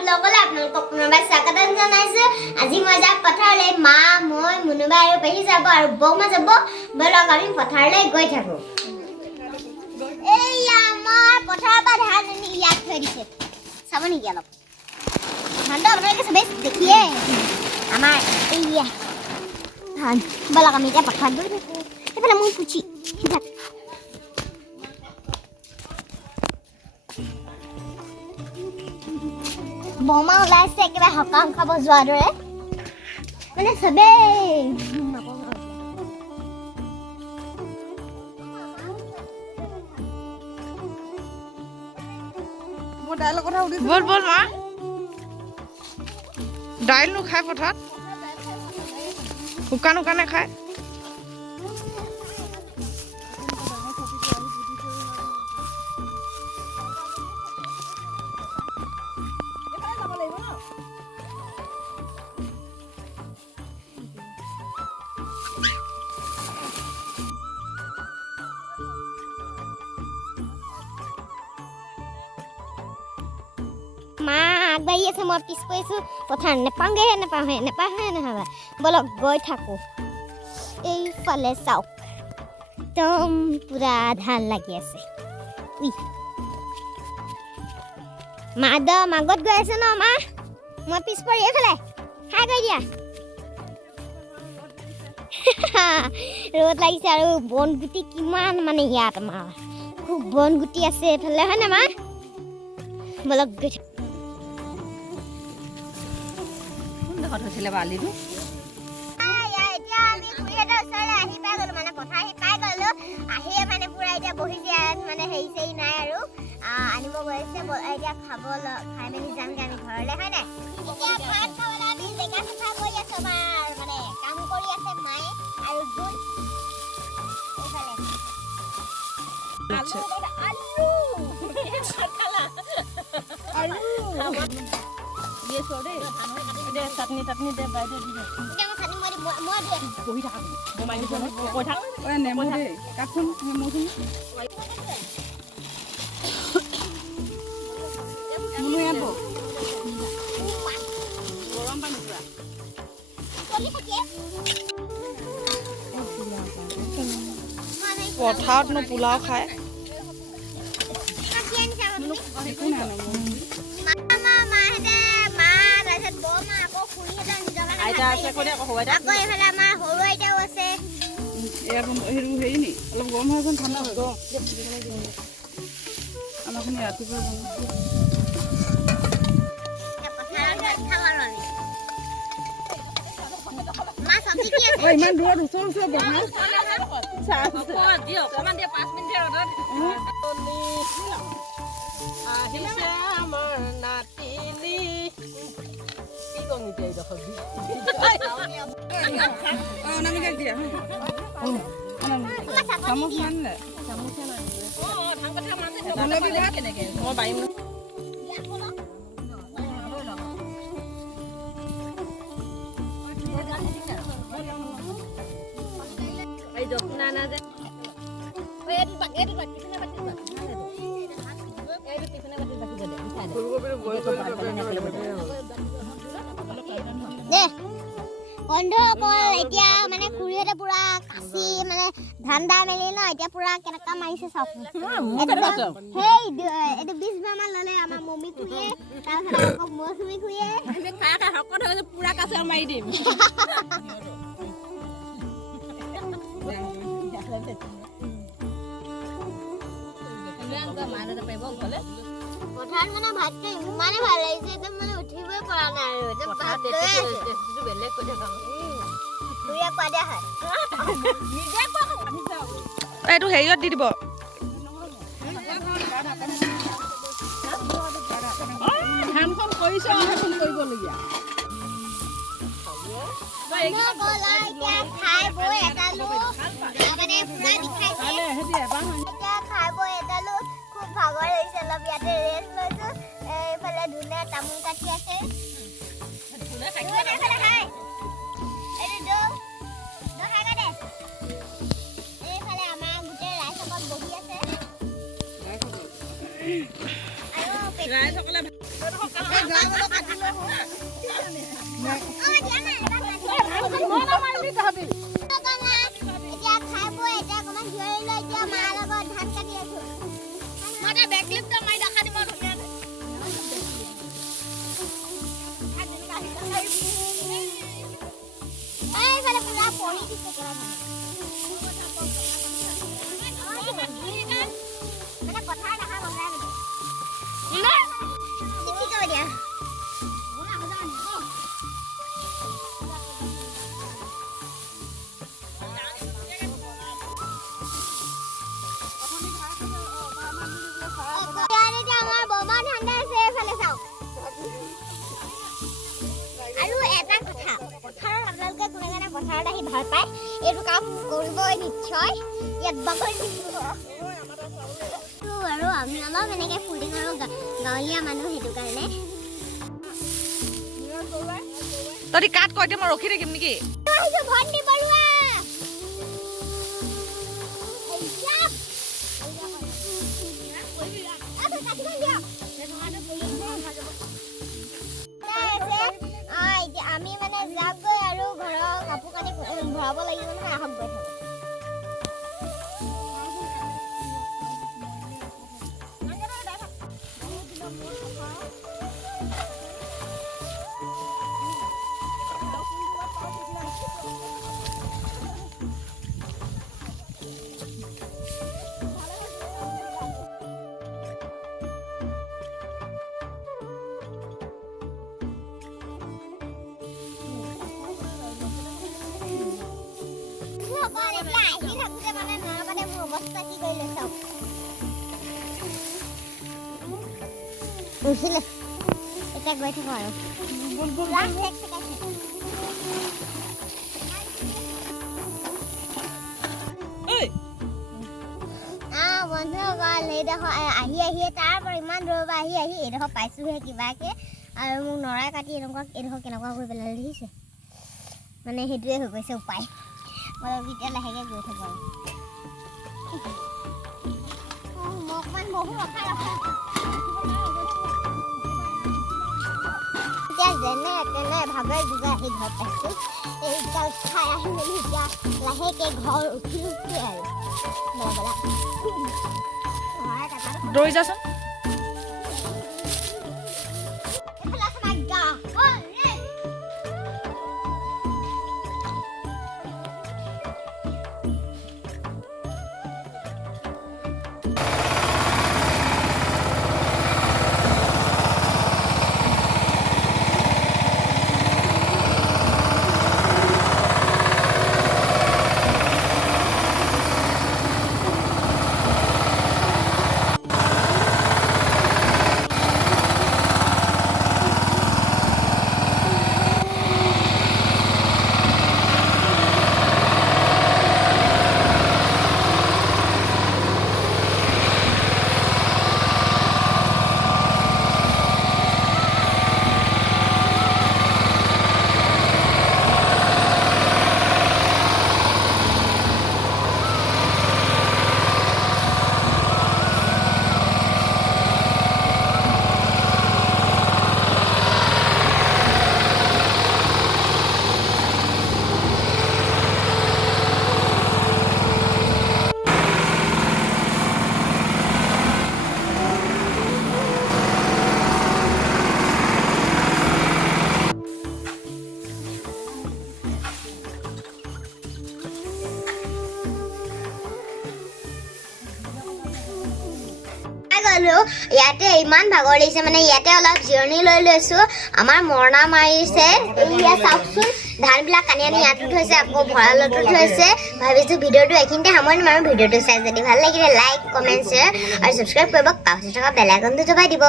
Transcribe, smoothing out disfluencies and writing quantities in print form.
ব্লগলৈ আপোনালোকক পুনৰবাৰ স্বাগতম জনাইছোঁ। আজি মই যাম পথাৰলৈ। মা, মই, মুনুবাই আৰু পেহী যাব আৰু বৌমা যাব। ব'লক আমি পথাৰলৈ গৈ থাকোঁ। এইয়া আমাৰ পথাৰৰ পৰা ধান আনি ইয়াত থৈ দিছে। চাব নেকি অলপ? ধানটো আপোনালোকে চবেই দেখিয়ে আমাৰ এইয়া ধান। ব'লক আমি এতিয়া পথাৰত গৈ থাকোঁ। সেইফালে মোৰ পুচি বৌমা ওলাইছে একেবাৰে সকাম খাব যোৱাৰ দৰে মানে চবেই বল বল মা দাইল নোখায় পথাৰত শুকান শুকানে খায় মা আগবাঢ়ি আছে মই পিছ পৰিছোঁ পথাৰ নেপাওঁগৈহে নহ'বা ব'লক গৈ থাকোঁ এইফালে চাওক একদম পূৰা ধান লাগি আছে মাগত গৈ আছে ন মা মই পিছ পৰি এইফালে খাই গৈ দিয়া ৰ'দ লাগিছে আৰু বনগুটি কিমান মানে ইয়াত আমাৰ খুব বনগুটি আছে এইফালে হয়নে মা ব'লক গৈ থাকোঁ হৈছিলে বালিটো এতিয়া আমি খুৰীহঁতৰ ওচৰলৈ আহি পাই গ'লোঁ মানে পথাৰ আহি পাই গ'লোঁ আহিয়ে মানে পূৰা এতিয়া বহিছে ইয়াত মানে হেৰি চেৰি নাই আৰু আনিব গৈছে এতিয়া খাই মেলি যামগৈ আমি ঘৰলৈ হয় নাই এতিয়া ভাত খাবলৈ আমি জেগা চাফা কৰি আছোঁ আমাৰ মানে কাম কৰি আছে মায়ে আৰু জোন চাটনি টাটনি দে বাইদেউ দি বহি থাকা কৈ থাক নেমু দে কাটচোন নেমুখিনি মুনু ইয়াত বহ গৰম পানী পুৰা পথাৰতনো পোলাও খায় আইতা আছে কৈ আকৌ হ'ব আইতা আকৌ এইফালে আমাৰ সৰু আইতাও আছে এয়া হেৰি নি অলপ গৰম হৈ গ'ল ঠাণ্ডা হৈ গ'ল আমাৰখিনি ৰাতিপুৱা ইমান দূৰত ওচৰ বহা অকণমান দিয়া 5 মিনিট ৰ'দত আহিছে আমাৰ নাতিনী কি কম এতিয়া এইডোখৰ নামিকে দিয়া চামুচ মানলে মই পাৰিম এই যত্ন না যে এইটো টিফিনে বাটি বন্ধুসকল এতিয়া মানে খুৰীহঁতে পুৰা কাচি মানে ধান্দা মেলি ন এতিয়া পুৰা কেনেকা মাৰিছে চাওক সেই এইটো 20 বাৰ মান ল'লে আমাৰ মম্মি খুৰীয়ে তাৰপিছত আকৌ মৌচুমী খুৰীয়ে খাই শকত হৈ পুৰা কাচি মাৰি দিম পথাৰত মানে ভাতটো ইমানে ভাল লাগিছে একদম মানে উঠিবই পৰা নাই আৰু বেলেগ কথা কাম এইটো হেৰিয়ত দি দিব ধানখন কৰিছে সেইখন কৰিবলগীয়া খাই বৈ এটালো খুব ভাগৰ লাগিছে অলপ ইয়াতে ৰেষ্ট লৈছো এইফালে ধুনীয়া তামোল কাটি আছে এইফালে আমাৰ গোটেই ৰাইজসকল বহি আছে ৰাইজসকলে এতিয়া খাই বৈ এতিয়া অকণমান জিৰণি লৈ এতিয়া মাৰ লগত ধান কাটি আছো এইফালে পুৰা পৰি দিছে মানে পথাৰ দেখা বজাই চিঠি কৰি দিয়া আমাৰ বমা ঠাণ্ডা আছে এইফালে চাওক আৰু এটা কথা পথাৰত আপোনালোকে কোনে কোনে পথাৰত আহি ভাল পায় এইটো কাম কৰিবই নিশ্চয় ইয়াত বাগৰি দিব আৰু আমি অলপ এনেকৈ ফূৰ্তি কৰোঁ গাঁৱলীয়া মানুহ সেইটো কাৰণে তই কাট কৈ দে মই ৰখি থাকিম নেকি ভণ্টি বৰুৱা আমি মানে যাওঁগৈ আৰু ঘৰৰ কাপোৰ কানি ভৰাব লাগিব নহয় আহক গৈ থাকোঁ উঠিলে এতিয়া গৈ থাকোঁ আৰু বন্ধুসকল এইডোখৰ আহিয়ে তাৰ পৰা ইমান দূৰৰ পৰা আহি এইডোখৰ পাইছোঁহে কিবাকৈ আৰু মোক নৰাই কাটি এইডোখৰ কেনেকুৱা কৰি পেলালে দেখিছে মানে সেইটোৱে হৈ গৈছে উপায় মই এতিয়া লাহেকৈ গৈ থাকোঁ আৰু মই অকণমান বহু ৰখাই এতিয়া যেনে তেনে ভাবে যোগে আহি ঘৰ পাইছোঁ এইডাল খাই আহি মেলি এতিয়া লাহেকৈ ঘৰ উঠিলোগৈ আৰু দৌৰি যাচোন ইয়াতে ইমান ভাগৰ লাগিছে মানে ইয়াতে অলপ জিৰণি লৈ লৈছোঁ আমাৰ মৰণা মাৰিছে ইয়াত চাওকচোন ধানবিলাক কানি আনি ইয়াতো থৈছে আকৌ ভঁৰালতো থৈছে ভাবিছোঁ ভিডিঅ'টো এইখিনিতে সামৰিম আৰু ভিডিঅ'টো চাই যদি ভাল লাগিলে লাইক কমেণ্ট শ্বেয়াৰ আৰু ছাবস্ক্ৰাইব কৰিব কাষতে থকা বেল আইকনটো দবাই দিব।